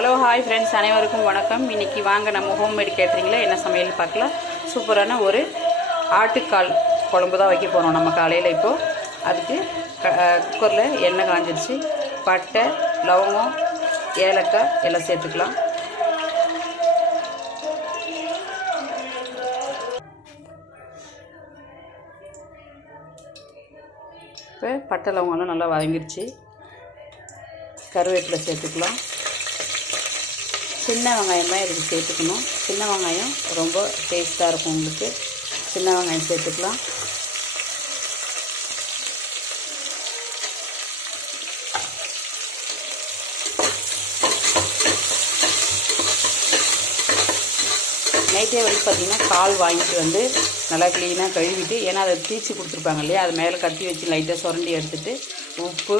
Hello hi friends, அனைவருக்கும் வணக்கம். இன்றைக்கி வாங்க நம்ம ஹோம்மேட் கேட்ரிங்கில் என்ன சமையல் பார்க்கலாம். சூப்பரான ஒரு ஆட்டுக்கால் குழம்பு தான் வைக்க போகிறோம் நம்ம காலையில். இப்போது அதுக்கு குக்கரில் எண்ணெய் காஞ்சிடுச்சு. பட்டை, லவங்கம், ஏலக்காய் எல்லாம் சேர்த்துக்கலாம். இப்போ பட்டை லவங்கம்லாம் நல்லா வதங்கிடுச்சு. கருவேப்பிலை சேர்த்துக்கலாம். சின்ன வெங்காயம் தான் இதுக்கு சேர்த்துக்கணும். சின்ன வெங்காயம் ரொம்ப டேஸ்ட்டாக இருக்கும் உங்களுக்கு. சின்ன வெங்காயம் சேர்த்துக்கலாம். நைட்டே வந்து பார்த்திங்கன்னா கால் வாங்கிட்டு வந்து நல்லா க்ளீனாக கழுவிட்டு, ஏன்னா அதை தீச்சி கொடுத்துருப்பாங்க இல்லையா, அது மேலே கத்தி வச்சு லைட்டாக சுரண்டி எடுத்துகிட்டு உப்பு,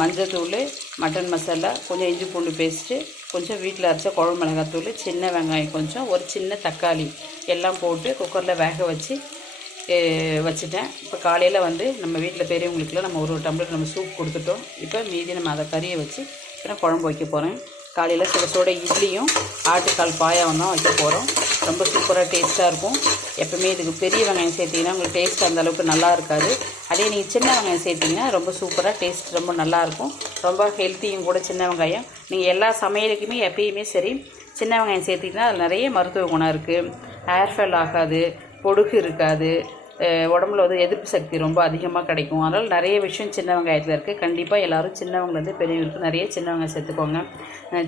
மஞ்சத்தூள், மட்டன் மசாலா, கொஞ்சம் இஞ்சி பூண்டு பேஸ்ட்டு, கொஞ்சம் வீட்டில் அரைச்ச குழம்பு மிளகாத்தூள், சின்ன வெங்காயம் கொஞ்சம், ஒரு சின்ன தக்காளி எல்லாம் போட்டு குக்கரில் வேக வச்சு வச்சுட்டேன். இப்போ காலையில் வந்து நம்ம வீட்டில் பெரியவங்களுக்குலாம் நம்ம ஒரு டம்ளர் நம்ம சூப் கொடுத்துட்டோம். இப்போ மீதி நம்ம அதை கறியை வச்சு இப்போ குழம்பு வைக்க போகிறேன். காலையில் சுட சுட இட்லியும் ஆட்டுக்கால் பாயாவும் தான் வைக்க போகிறோம். ரொம்ப சூப்பராக டேஸ்ட்டாக இருக்கும். எப்போவுமே இதுக்கு பெரிய வெங்காயம் சேர்த்திங்கன்னா உங்களுக்கு டேஸ்ட் அந்தளவுக்கு நல்லா இருக்காது. அதே நீங்கள் சின்ன வெங்காயம் சேர்த்திங்கன்னா ரொம்ப சூப்பராக டேஸ்ட் ரொம்ப நல்லாயிருக்கும். ரொம்ப ஹெல்த்தியும் கூட சின்ன வெங்காயம். நீங்கள் எல்லா சமையலுக்குமே எப்பயுமே சரி சின்ன வெங்காயம் சேர்த்திங்கன்னா அதில் நிறைய மருத்துவ குணம் இருக்குது. ஹேர்ஃபால் ஆகாது, பொடுகு இருக்காது, உடம்புல வந்து எதிர்ப்பு சக்தி ரொம்ப அதிகமாக கிடைக்கும். அதனால் நிறைய விஷயம் சின்ன வெங்காயத்தில் இருக்குது. கண்டிப்பாக எல்லோரும் சின்னவங்கலேருந்து பெரியவங்களுக்கு நிறைய சின்ன வெங்காயம் சேர்த்துக்கோங்க.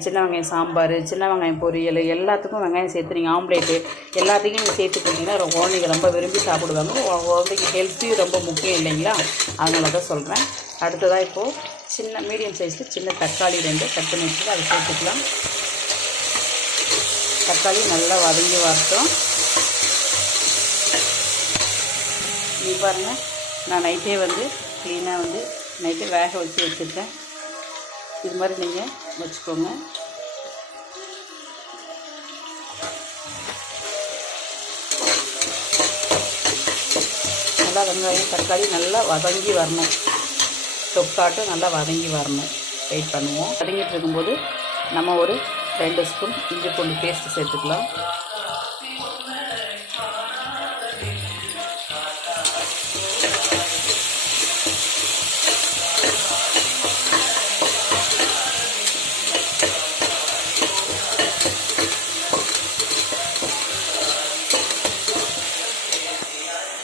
சின்ன வெங்காயம் சாம்பார், சின்ன வெங்காயம் பொரியல் எல்லாத்துக்கும் வெங்காயம் சேர்த்து நீங்கள் ஆம்லேட்டு எல்லாத்துக்கும் நீங்கள் சேர்த்து கொடுத்தீங்கன்னா குழந்தைங்க ரொம்ப விரும்பி சாப்பிடுவாங்க. குழந்தைக்கு ஹெல்த்தியும் ரொம்ப முக்கியம் இல்லைங்களா, அதனால தான் சொல்கிறேன். அடுத்ததாக இப்போது சின்ன மீடியம் சைஸில் சின்ன தக்காளி 2 கட் பண்ணி வச்சுட்டு அதை சேர்த்துக்கலாம். தக்காளி நல்லா வதங்கி வரட்டும். இது பாருங்கள், நான் நைட்டே வந்து க்ளீனாக வந்து நைட்டே வேக வச்சு வச்சுருக்கேன். இது மாதிரி நீங்கள் வச்சுக்கோங்க. நல்லா வெங்காயம் தக்காளி நல்லா வதங்கி வரணும். தொக்காட்டும் நல்லா வதங்கி வரணும். வெயிட் பண்ணுவோம். வதங்கிட்டு இருக்கும்போது நம்ம ஒரு 2 ஸ்பூன் இஞ்சி பூண்டு பேஸ்ட்டு சேர்த்துக்கலாம்.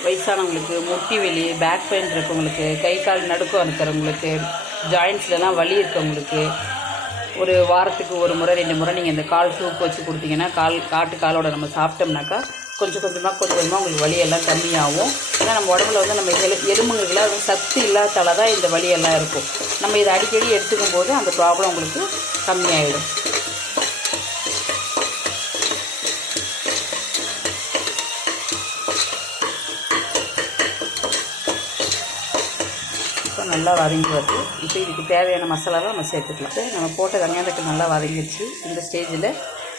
வயசானவங்களுக்கு, முட்டி வலி, பேக் பெயின் இருக்கவங்களுக்கு, கை கால் நடுக்கம் இருக்கிறவங்களுக்கு, ஜாயின்ஸ்லாம் வலி இருக்கவங்களுக்கு ஒரு வாரத்துக்கு ஒரு முறை 2 முறை நீங்கள் இந்த கால் சூப் வச்சு கொடுத்தீங்கன்னா காலோட நம்ம சாப்பிட்டோம்னாக்கா கொஞ்சம் கொஞ்சமாக உங்களுக்கு வலியெல்லாம் கம்மியாகும். ஏன்னா நம்ம உடம்புல வந்து நம்ம எலும்புகளுக்கெல்லாம் சத்து இல்லாதால தான் இந்த வலியெல்லாம் இருக்கும். நம்ம இதை அடிக்கடி எடுத்துக்கும் போது அந்த ப்ராப்ளம் உங்களுக்கு கம்மியாயிடும். நல்லா வதங்கி வருது. இப்போ இதுக்கு தேவையான மசாலாலாம் நம்ம சேர்த்துக்கலாம். நம்ம போட்ட வெங்காயத்துக்கு நல்லா வதங்கிடுச்சு. இந்த ஸ்டேஜில்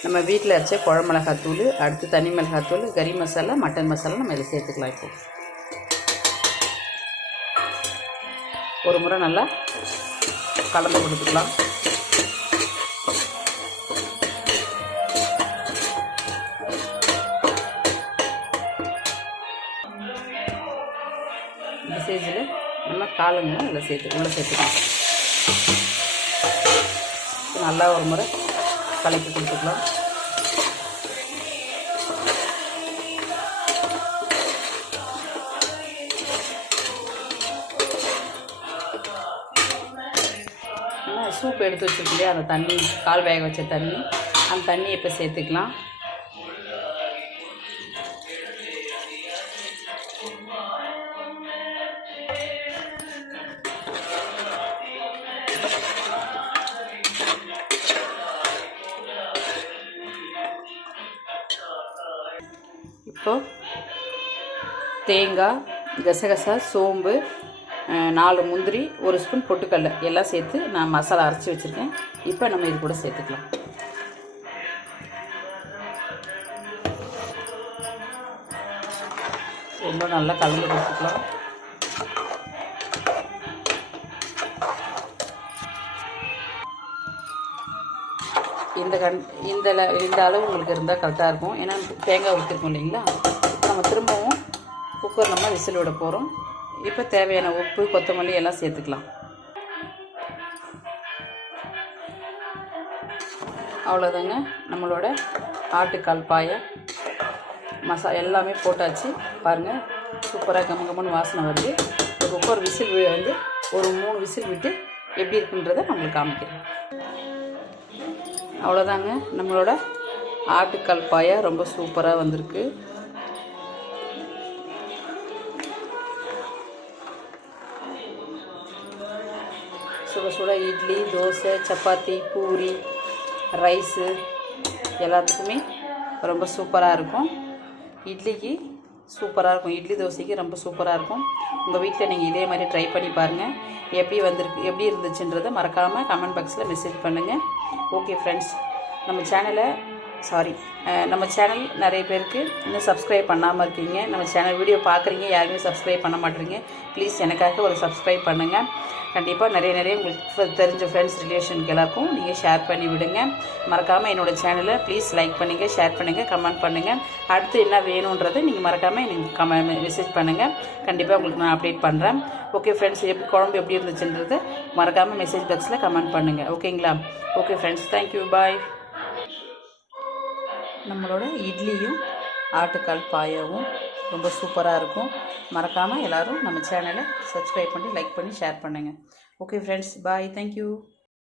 நம்ம வீட்டில் அரைச்ச குழம்பு மிளகாத்தூள், அடுத்து தனி மிளகாத்தூள், கறி மசாலா, மட்டன் மசாலா நம்ம இதில் சேர்த்துக்கலாம். இப்போ ஒரு முறை நல்லா கலந்து கொடுத்துக்கலாம். இந்த ஸ்டேஜில் நம்ம காலுங்க உள்ளே சேர்த்துக்கலாம். நல்லா ஒரு முறை கலக்கி கொடுத்துக்கலாம். சூப் எடுத்து வச்சுருக்கலையே அந்த தண்ணி, கால் வேக வச்ச தண்ணி, அந்த தண்ணியை இப்போ சேர்த்துக்கலாம். இப்போது தேங்காய், கசகசா, சோம்பு, 4 முந்திரி, 1 ஸ்பூன் பொட்டுக்கடலை எல்லாம் சேர்த்து நான் மசாலா அரைச்சி வச்சுருக்கேன். இப்போ நம்ம இது கூட சேர்த்துக்கலாம். ரொம்ப நல்லா கலந்து கொடுத்துக்கலாம். இந்த அளவு உங்களுக்கு இருந்தால் கரெக்டாக இருக்கும். ஏன்னா தேங்காய் ஊற்றிருக்கோம் இல்லைங்களா. நம்ம திரும்பவும் குக்கர் நம்ம விசில் விட போகிறோம். இப்போ தேவையான உப்பு, கொத்தமல்லி எல்லாம் சேர்த்துக்கலாம். அவ்வளோதாங்க, நம்மளோட ஆட்டுக்கால் பாயை எல்லாமே போட்டாச்சு. பாருங்கள், சூப்பராக கம்மன்னு வாசனை வருது. குக்கர் விசில் வந்து ஒரு 3 விசில் விட்டு எப்படி இருக்குன்றதை நான் உங்களுக்கு காமிக்கிறேன். அவ்வளோதாங்க, நம்மளோட ஆட்டுக்கால் பாயை ரொம்ப சூப்பராக வந்திருக்கு. சுட சுட இட்லி, தோசை, சப்பாத்தி, பூரி, ரைஸு எல்லாத்துக்குமே ரொம்ப சூப்பராக இருக்கும். இட்லிக்கு சூப்பராக இருக்கும், இட்லி தோசைக்கு ரொம்ப சூப்பராக இருக்கும். உங்கள் வீட்டில் நீங்கள் இதே மாதிரி ட்ரை பண்ணி பாருங்கள். எப்படி இருந்துச்சுன்றதை மறக்காமல் கமெண்ட் பாக்ஸில் மெசேஜ் பண்ணுங்கள். ஓகே ஃப்ரெண்ட்ஸ், நம்ம சேனல் நிறைய பேருக்கு இன்னும் சப்ஸ்கிரைப் பண்ணாமல் இருக்கீங்க. நம்ம சேனல் வீடியோ பார்க்குறீங்க, யாருமே சப்ஸ்கிரைப் பண்ண மாட்டேறீங்க. ப்ளீஸ் எனக்காக ஒரு சப்ஸ்கிரைப் பண்ணுங்கள். கண்டிப்பாக நிறைய உங்களுக்கு தெரிஞ்ச ஃப்ரெண்ட்ஸ், ரிலேஷனுக்கு எல்லாருக்கும் நீங்கள் ஷேர் பண்ணி விடுங்க. மறக்காமல் என்னோடய சேனலை ப்ளீஸ் லைக் பண்ணுங்கள், ஷேர் பண்ணுங்கள், கமெண்ட் பண்ணுங்கள். அடுத்து என்ன வேணுன்றதை நீங்கள் மறக்காமல் எனக்கு மெசேஜ் பண்ணுங்கள். கண்டிப்பாக உங்களுக்கு நான் அப்டேட் பண்ணுறேன். ஓகே ஃப்ரெண்ட்ஸ், குழம்பு எப்படி இருந்துச்சுன்றது மறக்காமல் மெசேஜ் பாக்ஸில் கமெண்ட் பண்ணுங்கள். ஓகேங்களா? ஓகே ஃப்ரெண்ட்ஸ், தேங்க்யூ, பாய். நம்மளோட இட்லியும் ஆட்டுக்கால் பாயாவும் ரொம்ப சூப்பராக இருக்கும். மறக்காமல் எல்லோரும் நம்ம சேனலை சப்ஸ்கிரைப் பண்ணி லைக் பண்ணி ஷேர் பண்ணுங்கள். ஓகே ஃப்ரெண்ட்ஸ், பாய், தேங்க்யூ.